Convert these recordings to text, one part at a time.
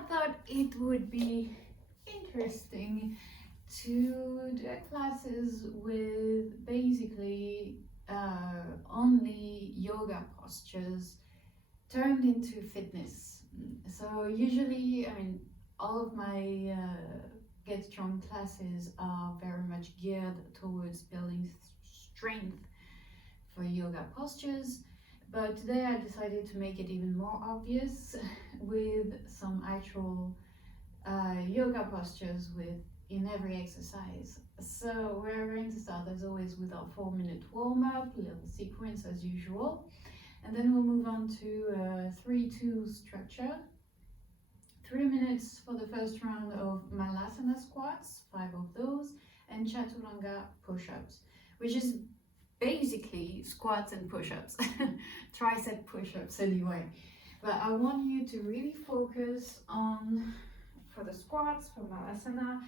I thought it would be interesting to do classes with basically only yoga postures turned into fitness. So usually, I mean, all of my Get Strong classes are very much geared towards building strength for yoga postures. But today I decided to make it even more obvious with some actual yoga postures in every exercise. So we're going to start as always with our 4-minute warm-up, little sequence as usual. And then we'll move on to 3-2 structure. 3 minutes for the first round of Malasana Squats, 5 of those, and Chaturanga push-ups, which is basically squats and push-ups, tricep push-ups anyway. But I want you to really focus on, for the squats, for Malasana,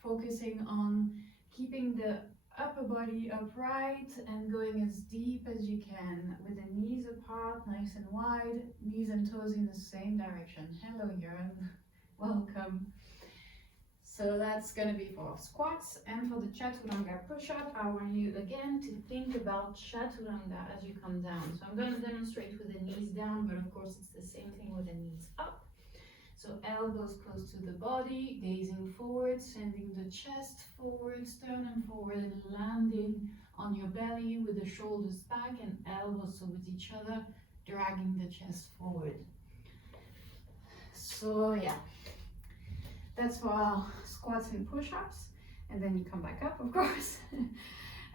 focusing on keeping the upper body upright and going as deep as you can with the knees apart, nice and wide, knees and toes in the same direction. Hello, Jörn, welcome. So that's going to be for squats, and for the Chaturanga push-up, I want you again to think about Chaturanga as you come down. So I'm going to demonstrate with the knees down, but of course it's the same thing with the knees up. So elbows close to the body, gazing forward, sending the chest forward, sternum forward, and landing on your belly with the shoulders back and elbows towards each other, dragging the chest forward. So yeah, that's for our squats and push-ups, and then you come back up, of course.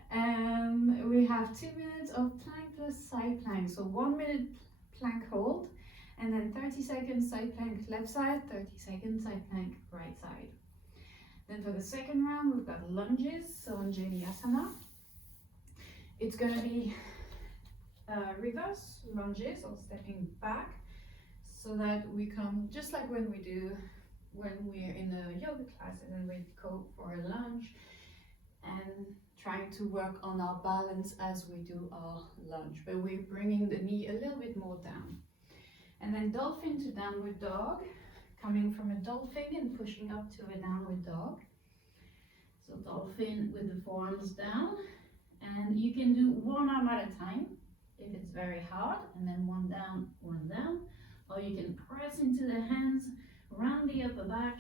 And we have 2 minutes of plank plus side plank. So 1 minute plank hold, and then 30 seconds side plank left side, 30 seconds side plank right side. Then for the second round, we've got lunges, so Anjali-asana. It's going to be reverse lunges, or stepping back, so that we come just like when we're in the yoga classes and we go for a lunge and trying to work on our balance as we do our lunge, but we're bringing the knee a little bit more down. And then dolphin to downward dog, coming from a dolphin and pushing up to a downward dog. So dolphin with the forearms down, and you can do one arm at a time if it's very hard, and then one down, or you can press into the hands, round the upper back,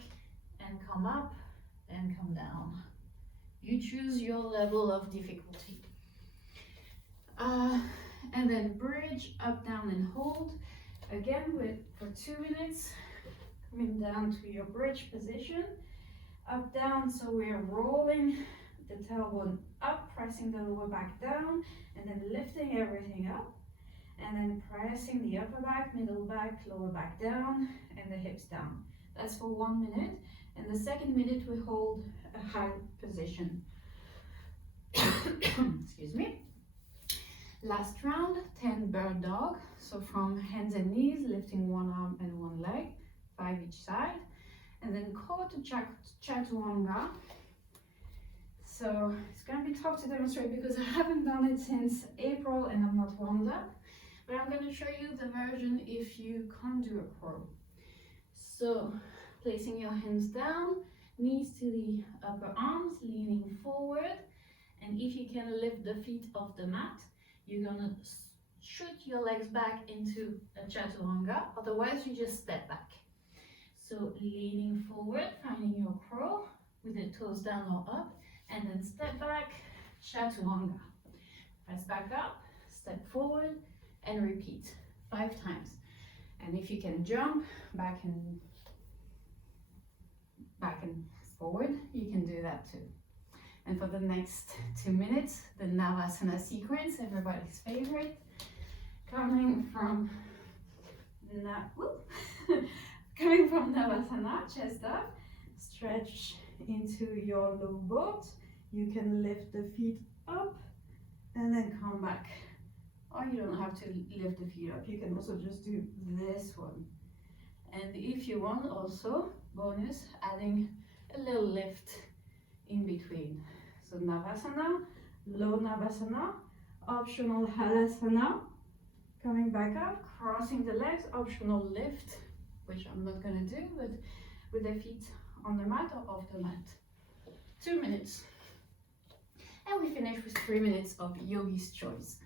and come up and come down. You choose your level of difficulty. And then bridge, up, down, and hold. Again, for 2 minutes, coming down to your bridge position. Up, down, so we're rolling the tailbone up, pressing the lower back down, and then lifting everything up. And then pressing the upper back, middle back, lower back down, and the hips down. That's for 1 minute. And the second minute, we hold a high position. Excuse me. Last round, 10 bird dog. So from hands and knees, lifting one arm and one leg, 5 each side. And then core to Chaturanga. So it's going to be tough to demonstrate because I haven't done it since April and I'm not warmed up. But I'm going to show you the version if you can't do a crow. So placing your hands down, knees to the upper arms, leaning forward. And if you can lift the feet off the mat, you're going to shoot your legs back into a Chaturanga. Otherwise, you just step back. So leaning forward, finding your crow with the toes down or up. And then step back, Chaturanga. Press back up, step forward, and repeat 5 times. And if you can jump back and forward, you can do that too. And for the next 2 minutes, the Navasana Sequence, everybody's favorite, coming from Navasana, chest up, stretch into your low boat. You can lift the feet up and then come back. Or you don't have to lift the feet up, you can also just do this one. And if you want also, bonus, adding a little lift in between. So Navasana, low Navasana, optional Halasana, coming back up, crossing the legs, optional lift, which I'm not going to do, but with their feet on the mat or off the mat. 2 minutes. And we finish with 3 minutes of yogi's choice.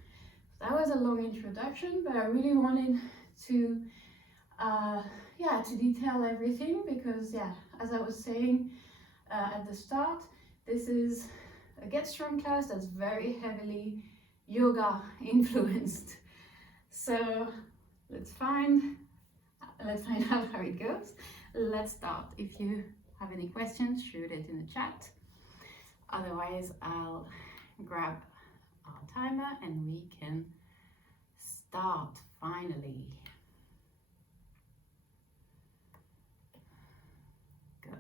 That was a long introduction, but I really wanted to to detail everything because as I was saying at the start, this is a Get Strong class that's very heavily yoga influenced. So let's find out how it goes. Let's start. If you have any questions, shoot it in the chat. Otherwise, I'll grab our timer and we can start finally. Good.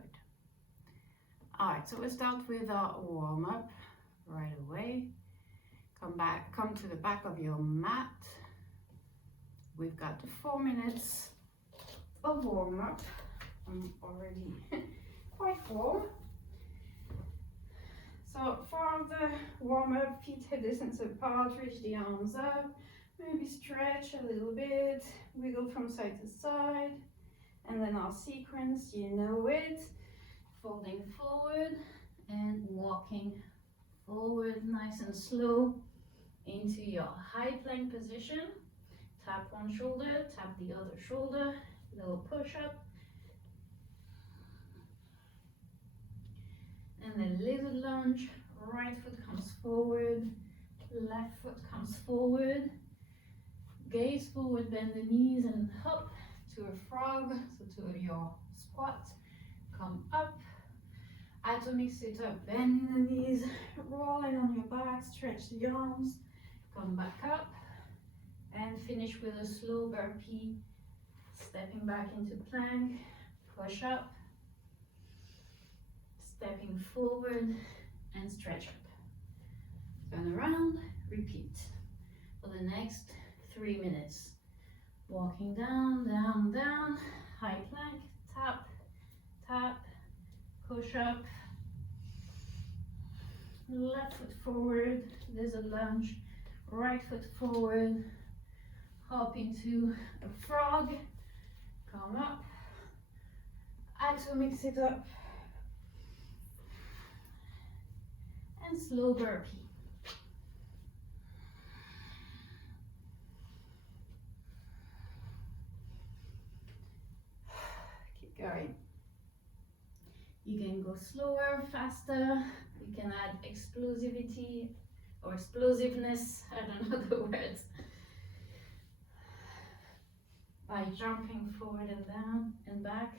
All right, so we'll start with our warm-up right away. Come to the back of your mat. We've got 4 minutes of warm-up. I'm already quite warm. So for the warm-up, feet hip distance apart, reach the arms up, maybe stretch a little bit, wiggle from side to side, and then our sequence, you know it, folding forward and walking forward nice and slow into your high plank position. Tap one shoulder, tap the other shoulder, little push up. And then lizard lunge, right foot comes forward, left foot comes forward. Gaze forward, bend the knees and hop to a frog, so to your squat. Come up, atomic sit up, bending the knees, rolling on your back, stretch the arms, come back up, and finish with a slow burpee, stepping back into plank, push up, stepping forward and stretch up. Turn around, repeat for the next 3 minutes. Walking down, down, down, high plank, tap, tap, push up, left foot forward, lizard lunge, right foot forward, hop into a frog, come up, atomic sit up, and slow burpee. Keep going. You can go slower, faster. You can add explosivity or explosiveness, I don't know the words, by jumping forward and down and back.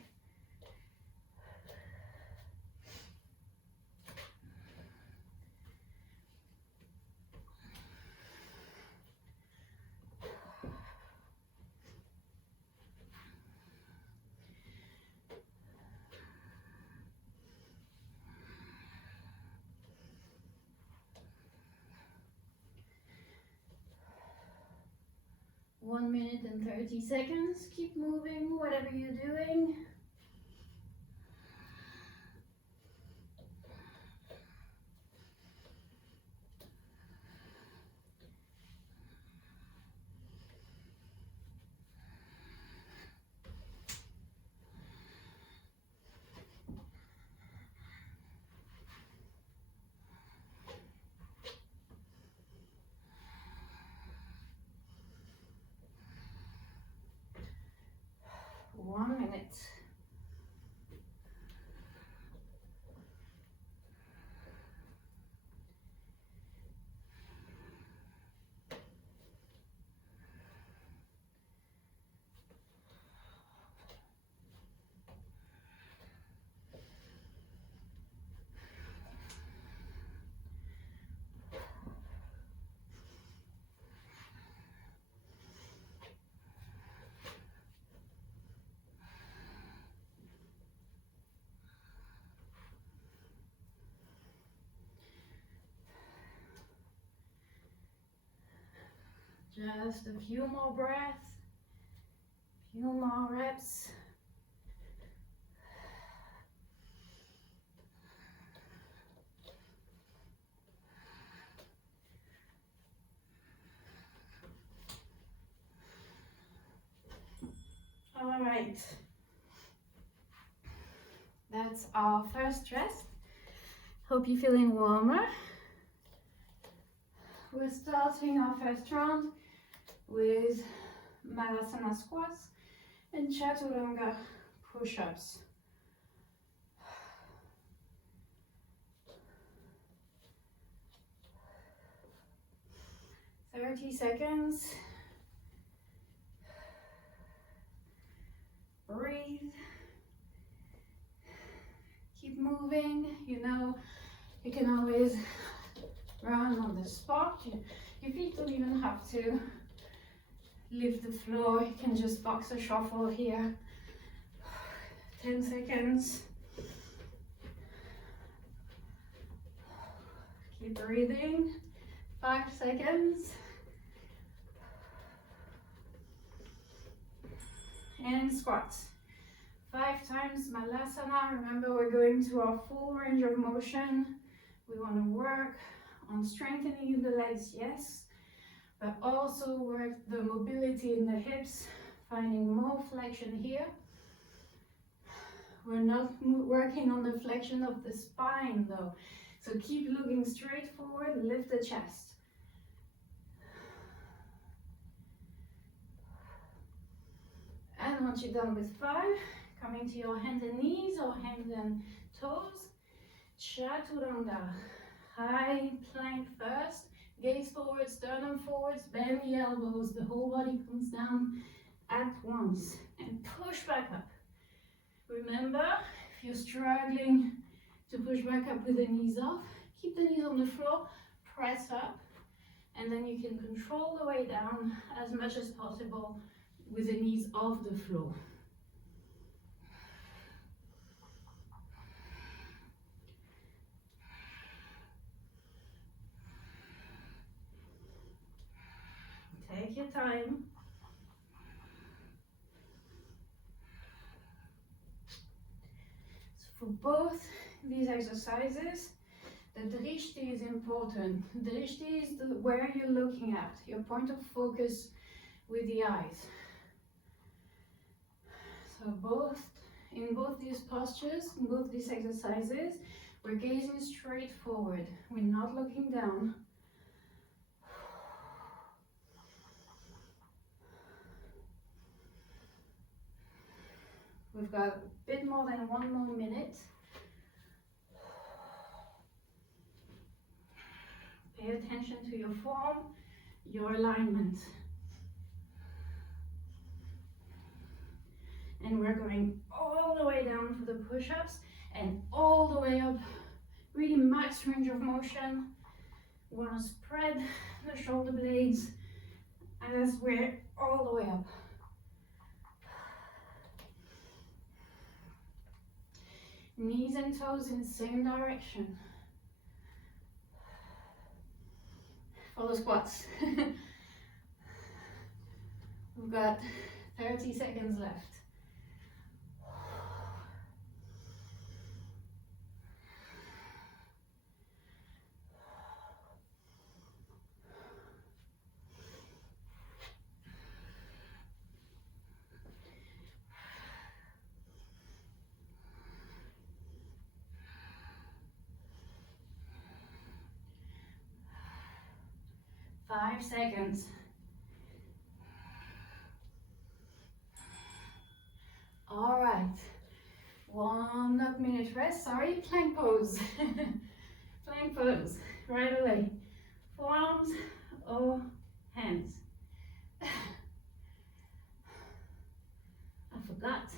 One minute and 30 seconds. Keep moving, whatever you're doing. One minute. Just a few more breaths, few more reps. All right, That's our first rest. Hope you're feeling warmer. We're starting our first round with Malasana Squats and Chaturanga push-ups. 30 seconds. Breathe. Keep moving. You know, you can always run on the spot. Your feet don't even have to leave the floor. You can just box a shuffle here. 10 seconds. Keep breathing. 5 seconds. And squats. 5 times Malasana. Remember, we're going to our full range of motion. We want to work on strengthening the legs, yes, but also work the mobility in the hips, finding more flexion here. We're not working on the flexion of the spine though. So keep looking straight forward, lift the chest. And once you're done with 5, coming to your hands and knees or hands and toes, Chaturanga. High plank first, gaze forward, sternum forwards, bend the elbows, the whole body comes down at once and push back up. Remember, if you're struggling to push back up with the knees off, keep the knees on the floor, press up, and then you can control the way down as much as possible with the knees off the floor. Take your time. So for both these exercises, the drishti is important. Drishti is where you're looking at, your point of focus with the eyes. So in both these postures, in both these exercises, we're gazing straight forward. We're not looking down. We've got a bit more than 1 more minute. Pay attention to your form, your alignment. And we're going all the way down for the push-ups and all the way up. Really max range of motion. We want to spread the shoulder blades as we're all the way up. Knees and toes in the same direction. For the squats. We've got 30 seconds left. Five seconds. All right. 1 minute rest. Sorry, plank pose. Plank pose. Right away. Forearms or hands. I forgot.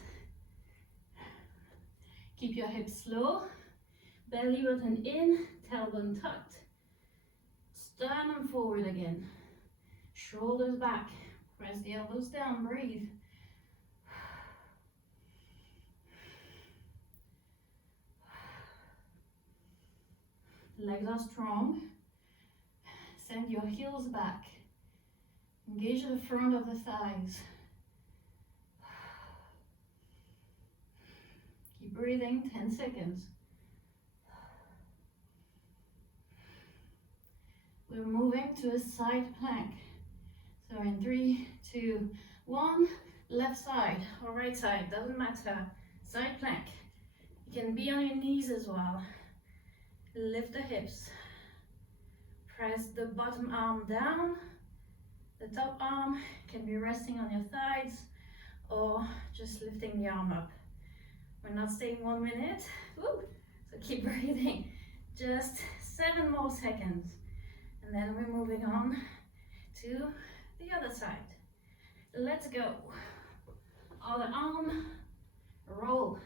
Keep your hips low. Belly button in. Tailbone tucked. Sternum forward again. Shoulders back. Press the elbows down. Breathe. Legs are strong. Send your heels back. Engage the front of the thighs. Keep breathing. 10 seconds. We're moving to a side plank. So in 3, 2, 1, left side or right side, doesn't matter. Side plank. You can be on your knees as well. Lift the hips. Press the bottom arm down. The top arm can be resting on your thighs or just lifting the arm up. We're not staying 1 minute. Woo. So keep breathing. Just 7 more seconds. And then we're moving on to the other side. Let's go. Other arm, roll.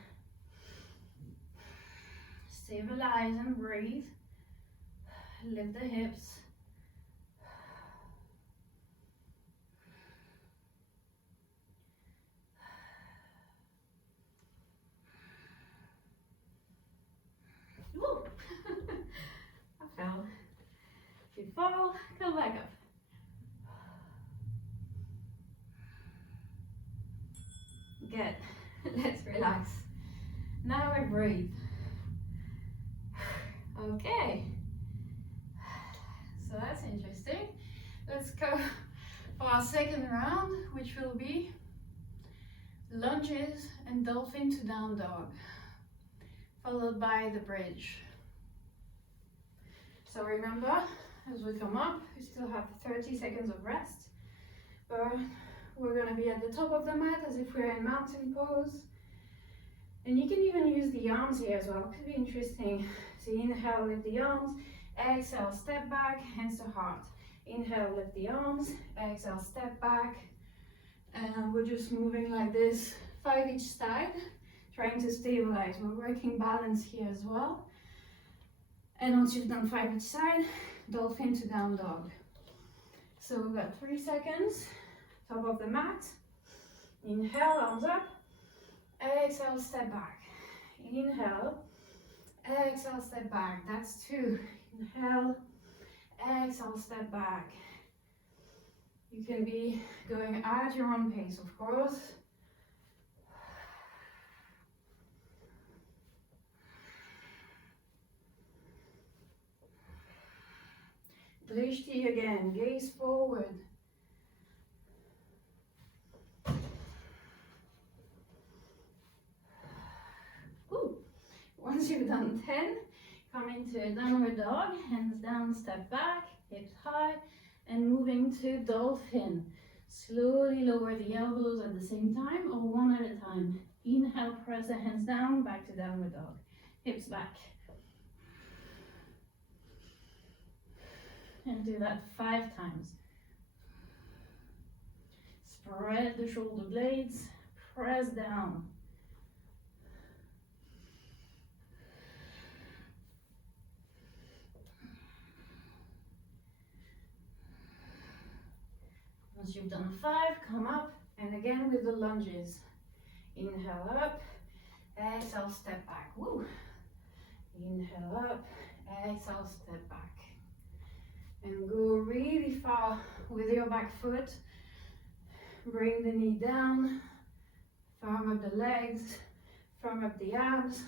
Stabilize and breathe. Lift the hips. Woo. I fell. If you fall, come back up. Good. Let's relax. Now we breathe. Okay. So that's interesting. Let's go for our second round, which will be lunges and dolphin to down dog, followed by the bridge. So remember, as we come up, we still have 30 seconds of rest, but we're going to be at the top of the mat as if we're in mountain pose. And you can even use the arms here as well. It could be interesting. So inhale, lift the arms. Exhale, step back, hands to heart. Inhale, lift the arms. Exhale, step back. And we're just moving like this, 5 each side, trying to stabilize. We're working balance here as well. And once you've done 5 each side, dolphin to down dog. So we've got 3 seconds. Top of the mat. Inhale, arms up. Exhale, step back. Inhale. Exhale, step back. That's 2. Inhale. Exhale, step back. You can be going at your own pace, of course. Drishti again, gaze forward. Once you've done 10, come into a downward dog, hands down, step back, hips high, and moving to dolphin. Slowly lower the elbows at the same time or one at a time. Inhale, press the hands down, back to downward dog. Hips back. And do that 5 times. Spread the shoulder blades, press down. Once you've done 5, come up, and again with the lunges. Inhale up, exhale, step back. Woo. Inhale up, exhale, step back. And go really far with your back foot. Bring the knee down, firm up the legs, firm up the arms,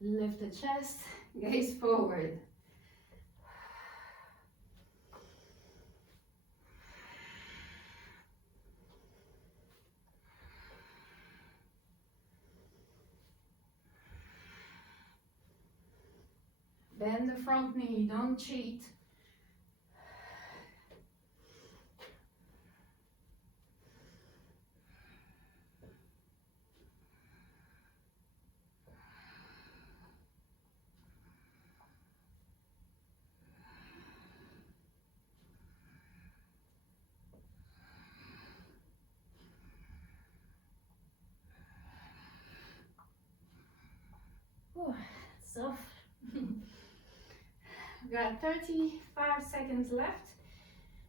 lift the chest, gaze forward. Bend the front knee, don't cheat. Oh, so we've got 35 seconds left,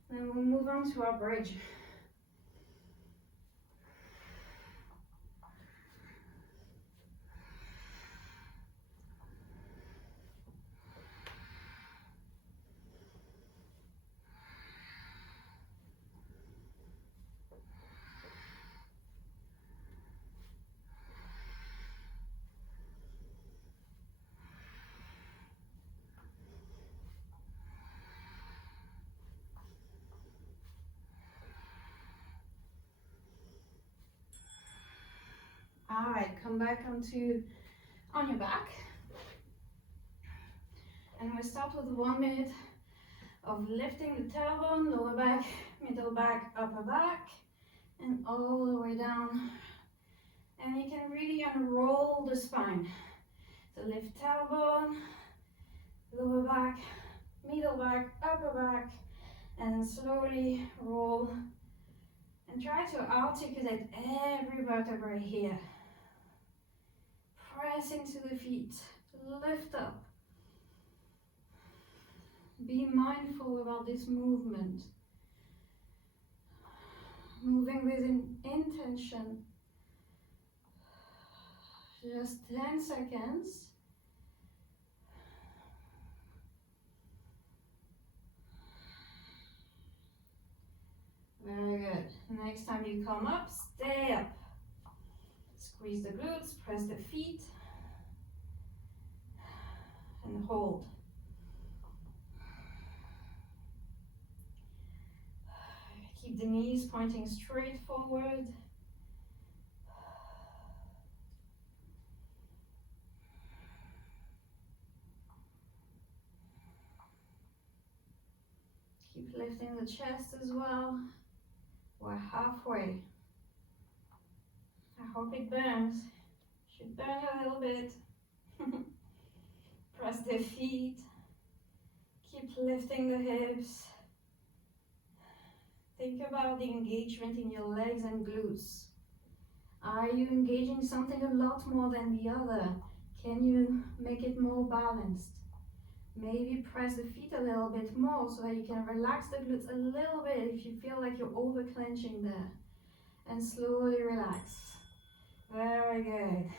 and then we'll move on to our bridge. All right, come back onto on your back. And we start with 1 minute of lifting the tailbone, lower back, middle back, upper back, and all the way down. And you can really unroll the spine. So lift tailbone, lower back, middle back, upper back, and slowly roll. And try to articulate every vertebrae here. Press into the feet, lift up. Be mindful about this movement. Moving with an intention. Just 10 seconds. Very good. Next time you come up, stay up. Squeeze the glutes, press the feet, and hold. Keep the knees pointing straight forward. Keep lifting the chest as well. We're halfway. I hope it burns. Should burn a little bit. Press the feet. Keep lifting the hips. Think about the engagement in your legs and glutes. Are you engaging something a lot more than the other? Can you make it more balanced? Maybe press the feet a little bit more so that you can relax the glutes a little bit if you feel like you're over clenching there. And slowly relax. Very good.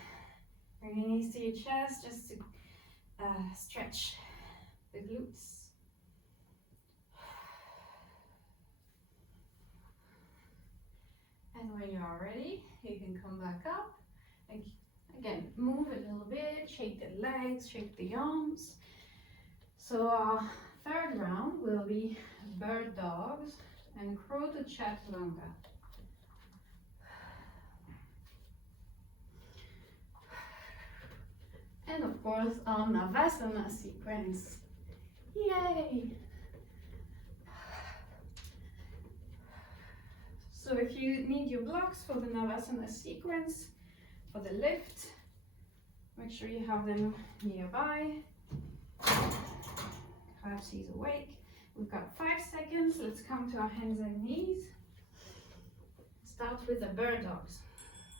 Bring your knees to your chest just to stretch the glutes. And when you are ready, you can come back up. And again, move a little bit, shake the legs, shake the arms. So our third round will be bird dogs and crow to chaturanga. And of course, our Navasana sequence. Yay! So if you need your blocks for the Navasana sequence, for the lift, make sure you have them nearby. Perhaps he's awake. We've got 5 seconds. Let's come to our hands and knees. Start with the bird dogs.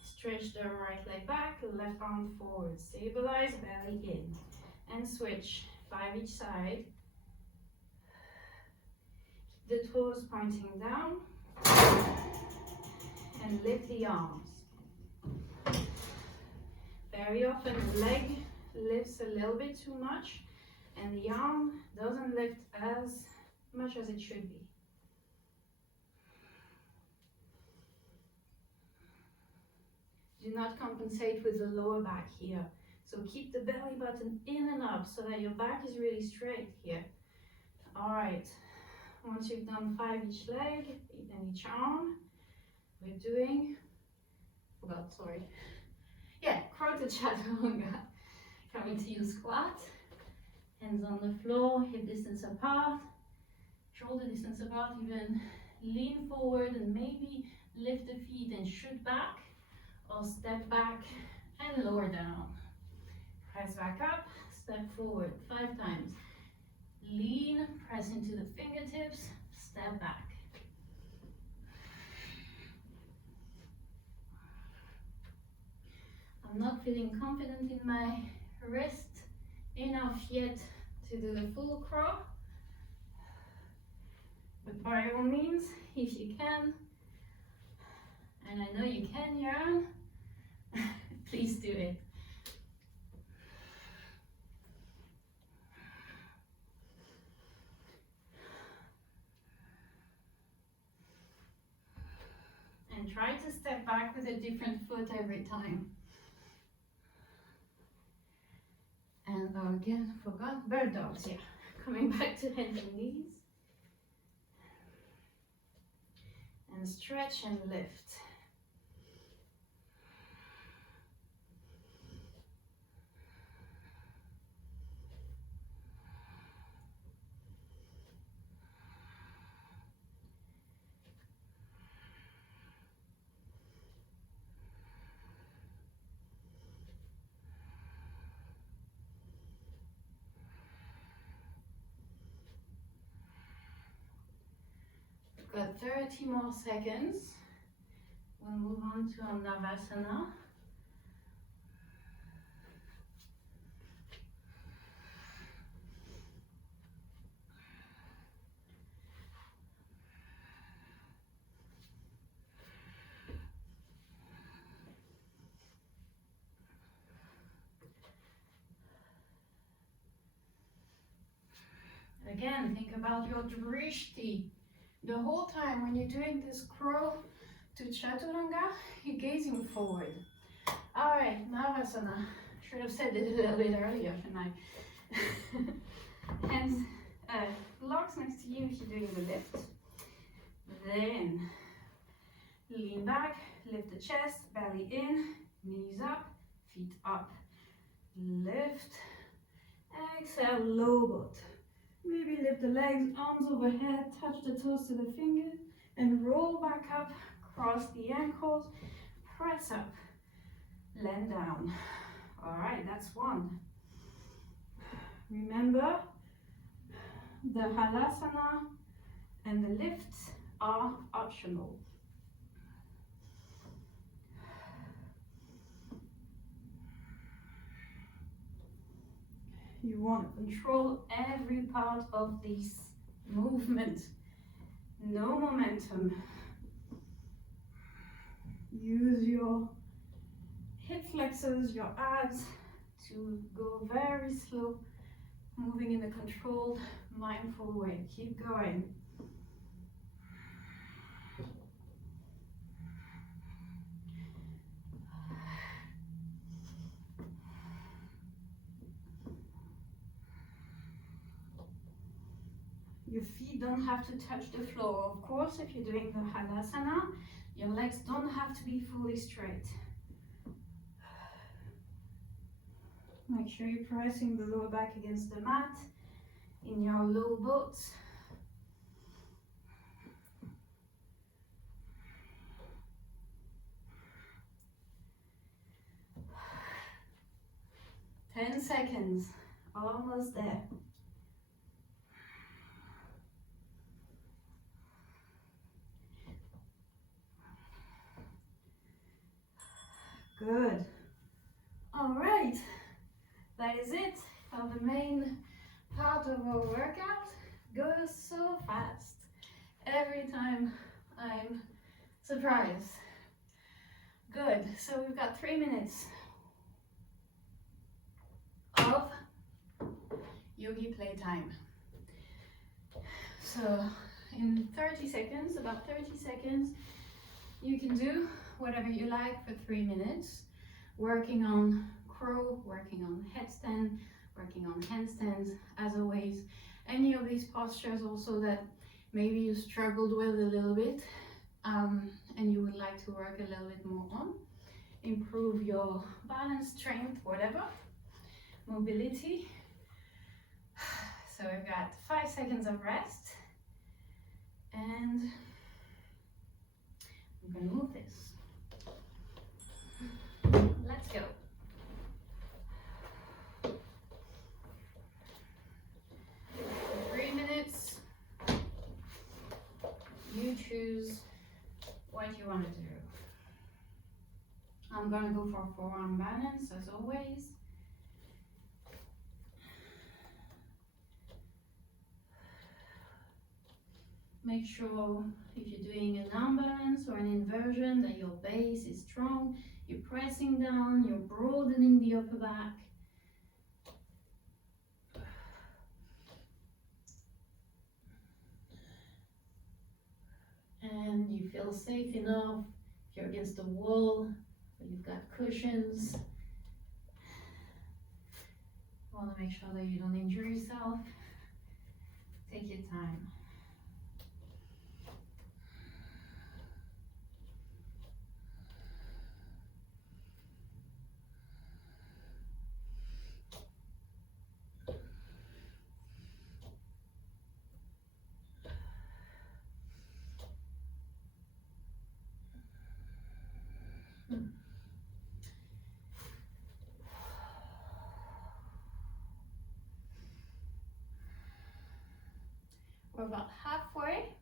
Stretch the right leg back, left arm forward. Stabilize, belly in. And switch. 5 each side. Keep the toes pointing down. And lift the arms. Very often the leg lifts a little bit too much and the arm doesn't lift as much as it should be. Do not compensate with the lower back here. So keep the belly button in and up so that your back is really straight here. All right, once you've done 5 each leg and each arm, we're doing, crow to chaturanga. Coming to your squat, hands on the floor, hip distance apart, shoulder distance apart, even lean forward and maybe lift the feet and shoot back, or step back and lower down. Press back up, step forward 5 times. Lean, press into the fingertips, step back. I'm not feeling confident in my wrist enough yet to do the full crow. But by all means, if you can, and I know you can, Yaron, please do it. And try to step back with a different foot every time. And again, forgot bird dogs, yeah. Coming back to hands and knees. And stretch and lift. Got 30 more seconds. We'll move on to our Navasana. Again, think about your drishti. The whole time when you're doing this crow to Chaturanga, you're gazing forward. All right, Navasana. Should have said it a little bit earlier, shouldn't I? Hands, blocks next to you if you're doing the lift. Then lean back, lift the chest, belly in, knees up, feet up. Lift, exhale, low boat. Maybe lift the legs, arms overhead, touch the toes to the fingers, and roll back up, cross the ankles, press up, land down. All right, that's one. Remember, the halasana and the lifts are optional. You want to control every part of this movement. No momentum. Use your hip flexors, your abs to go very slow, moving in a controlled, mindful way. Keep going. Your feet don't have to touch the floor. Of course, if you're doing the halasana, your legs don't have to be fully straight. Make sure you're pressing the lower back against the mat in your low boat. Ten seconds, almost there. Good. All right, that is it for the main part of our workout. Goes so fast. Every time I'm surprised. Good, so we've got 3 minutes of yogi playtime. So in 30 seconds, about 30 seconds, you can do whatever you like for 3 minutes, working on crow, working on headstand, working on handstands, as always. Any of these postures also that maybe you struggled with a little bit and you would like to work a little bit more on. Improve your balance, strength, whatever, mobility. So we've got 5 seconds of rest and I'm going to move this. Let's go. For 3 minutes, you choose what you want to do. I'm going to go for forearm balance as always. Make sure if you're doing an arm balance or an inversion that your base is strong. You're pressing down, you're broadening the upper back. And you feel safe enough. If you're against the wall, or you've got cushions. You want to make sure that you don't injure yourself. Take your time. We're about halfway.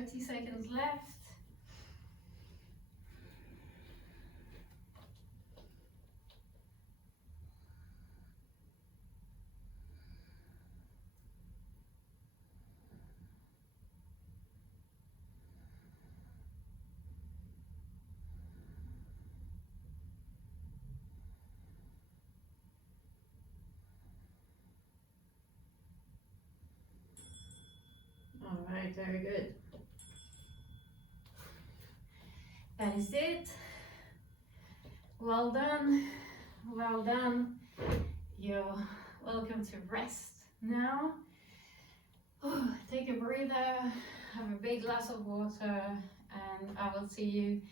30 seconds left. All right, very good. That is it. Well done. Well done. You're welcome to rest now. Take a breather, have a big glass of water, and I will see you